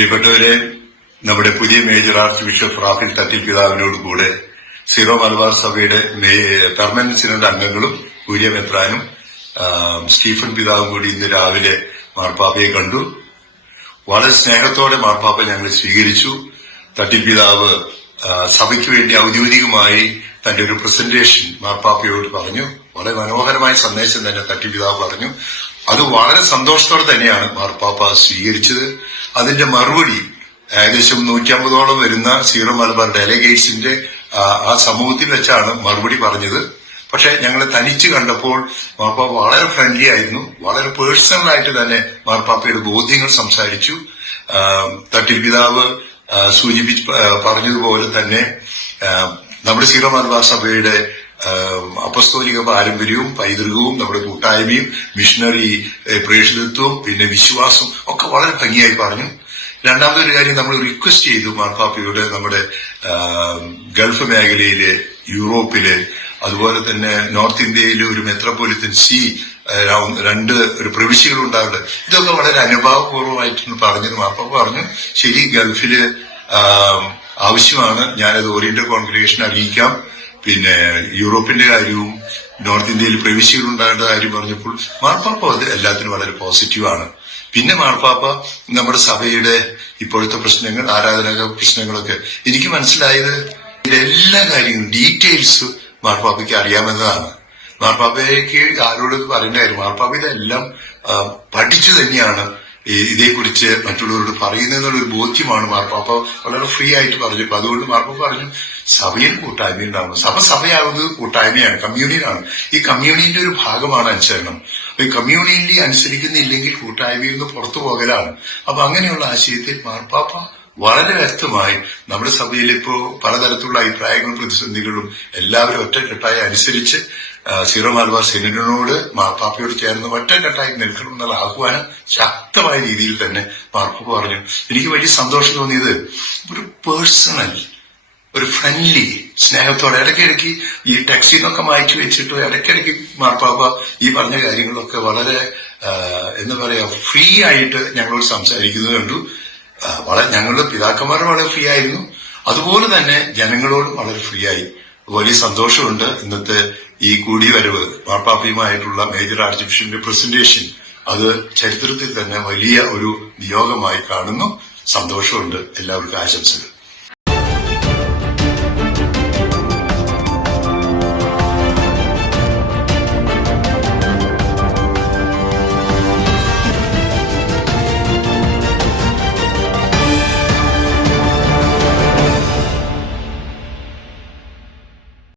പ്രിയപ്പെട്ടവരെ നമ്മുടെ പുതിയ major archbishop Raphael Thattil പിതാവിനോട് കൂടെ സീറോ മലബാർ സഭയുടെ പെർമനന്റ് സിനഡ് അംഗങ്ങളും പുതിയ മെത്രാനും സ്റ്റീഫൻ പിതാവും കൂടി ഇന്ന് രാവിലെ മാർപ്പാപ്പയെ കണ്ടു. വളരെ സ്നേഹത്തോടെ മാർപ്പാപ്പ ഞങ്ങൾ സ്വീകരിച്ചു. തട്ടിൽ പിതാവ് സഭയ്ക്ക് വേണ്ടി ഔദ്യോഗികമായി തന്റെ ഒരു പ്രസന്റേഷൻ മാർപ്പാപ്പയോട് പറഞ്ഞു. വളരെ മനോഹരമായ സന്ദേശം തന്നെ തട്ടിപ്പിതാവ് പറഞ്ഞു. അത് വളരെ സന്തോഷത്തോടെ തന്നെയാണ് മാർപ്പാപ്പ സ്വീകരിച്ചത്. അതിന്റെ മറുപടി ഏകദേശം നൂറ്റമ്പതോളം വരുന്ന സീറോ മലബാർ ഡെലഗേറ്റ്സിന്റെ ആ, സമൂഹത്തിൽ വെച്ചാണ് മറുപടി പറഞ്ഞത്. പക്ഷെ ഞങ്ങൾ തനിച്ച് കണ്ടപ്പോൾ മാർപ്പാപ്പ വളരെ ഫ്രണ്ട്ലി ആയിരുന്നു. വളരെ പേഴ്സണൽ ആയിട്ട് തന്നെ മാർപ്പാപ്പയുടെ ബോധ്യങ്ങൾ സംസാരിച്ചു. തട്ടിൽ പിതാവ് സൂചിപ്പിച്ച് പറഞ്ഞതുപോലെ തന്നെ നമ്മുടെ സീറോ മലബാർ സഭയുടെ അപസ്തോലിക പാരമ്പര്യവും പൈതൃകവും നമ്മുടെ കൂട്ടായ്മയും മിഷണറി പ്രേക്ഷിതത്വവും പിന്നെ വിശ്വാസം ഒക്കെ വളരെ ഭംഗിയായി പറഞ്ഞു. രണ്ടാമത്തെ ഒരു കാര്യം നമ്മൾ റിക്വസ്റ്റ് ചെയ്തു മാർപ്പാപ്പയുടെ നമ്മുടെ ഗൾഫ് മേഖലയിലെ യൂറോപ്പിലെ അതുപോലെ തന്നെ നോർത്ത് ഇന്ത്യയിലെ ഒരു മെത്രോപൊലിത്തൻ സി രണ്ട് ഒരു പ്രവിശ്യകൾ ഉണ്ടാകുന്നത് ഇതൊക്കെ വളരെ അനുഭാവപൂർവമായിട്ടാണ് പറഞ്ഞത് മാർപ്പാപ്പ പറഞ്ഞു. ശരി ഗൾഫിൽ ആവശ്യമാണ്. ഞാനത് ഓറിയന്റൽ കോൺഗ്രേഷൻ അറിയിക്കാം. പിന്നെ യൂറോപ്പിന്റെ കാര്യവും നോർത്ത് ഇന്ത്യയിൽ പ്രവിശ്യകൾ ഉണ്ടാകേണ്ട കാര്യം പറഞ്ഞപ്പോൾ മാർപ്പാപ്പ അത് എല്ലാത്തിനും വളരെ പോസിറ്റീവാണ് പിന്നെ മാർപ്പാപ്പ നമ്മുടെ സഭയുടെ ഇപ്പോഴത്തെ പ്രശ്നങ്ങൾ ആരാധന പ്രശ്നങ്ങളൊക്കെ എനിക്ക് മനസ്സിലായത് എല്ലാ കാര്യങ്ങളും ഡീറ്റെയിൽസ് മാർപ്പാപ്പയ്ക്ക് അറിയാമെന്നതാണ്. മാർപ്പാപ്പയ്ക്ക് ആരോട് പറയേണ്ട കാര്യം മാർപ്പാപ്പ ഇതെല്ലാം പഠിച്ചു തന്നെയാണ് ഇതേക്കുറിച്ച് മറ്റുള്ളവരോട് പറയുന്നതെന്നുള്ള ഒരു ബോധ്യമാണ് മാർപ്പാപ്പ. വളരെ ഫ്രീ ആയിട്ട് പറഞ്ഞു. അപ്പൊ അതുകൊണ്ട് മാർപ്പാപ്പ പറഞ്ഞു സഭയിൽ കൂട്ടായ്മ ഉണ്ടാവുന്നു സഭ സഭയാകുന്നത് കൂട്ടായ്മയാണ് കമ്മ്യൂണിയനാണ്. ഈ കമ്മ്യൂണിയന്റെ ഒരു ഭാഗമാണ് അനുസരണം. അപ്പൊ ഈ കമ്മ്യൂണിയനിൽ അനുസരിക്കുന്നില്ലെങ്കിൽ കൂട്ടായ്മയിൽ നിന്ന് പുറത്തു പോകലാണ്. അപ്പൊ അങ്ങനെയുള്ള ആശയത്തിൽ മാർപ്പാപ്പ വളരെ വ്യക്തമായി നമ്മുടെ സഭയിൽ ഇപ്പോ പലതരത്തിലുള്ള അഭിപ്രായങ്ങളും പ്രതിസന്ധികളും എല്ലാവരും ഒറ്റക്കെട്ടായി അനുസരിച്ച് സീറോ മലബാർ സെനറ്റിനോട് മാർപ്പാപ്പയോട് ചേർന്ന് ഒറ്റക്കെട്ടായി നിൽക്കണം എന്നുള്ള ആഹ്വാനം ശക്തമായ രീതിയിൽ തന്നെ മാർപ്പാപ്പ പറഞ്ഞു. എനിക്ക് വലിയ സന്തോഷം തോന്നിയത് ഒരു പേഴ്സണൽ ഒരു ഫ്രണ്ട്ലി സ്നേഹത്തോടെ ഇടയ്ക്കിടയ്ക്ക് ഈ ടാക്സി എന്നൊക്കെ മാറ്റി വെച്ചിട്ട് ഇടയ്ക്കിടയ്ക്ക് മാർപ്പാപ്പ ഈ പറഞ്ഞ കാര്യങ്ങളൊക്കെ വളരെ എന്താ പറയാ ഫ്രീ ആയിട്ട് ഞങ്ങളോട് സംസാരിക്കുന്നത് കണ്ടു. വളരെ ഞങ്ങളുടെ പിതാക്കന്മാർ വളരെ ഫ്രീ ആയിരുന്നു. അതുപോലെ തന്നെ ജനങ്ങളോടും വളരെ ഫ്രീ ആയി. വലിയ സന്തോഷമുണ്ട് ഇന്നത്തെ ഈ കൂടിവരവ്. മാർപ്പാപ്പയുമായിട്ടുള്ള മേജർ ആർച്ച് പ്രസന്റേഷൻ അത് ചരിത്രത്തിൽ തന്നെ വലിയ ഒരു നിയോഗമായി കാണുന്നു. സന്തോഷമുണ്ട്. എല്ലാവർക്കും ആശംസകൾ.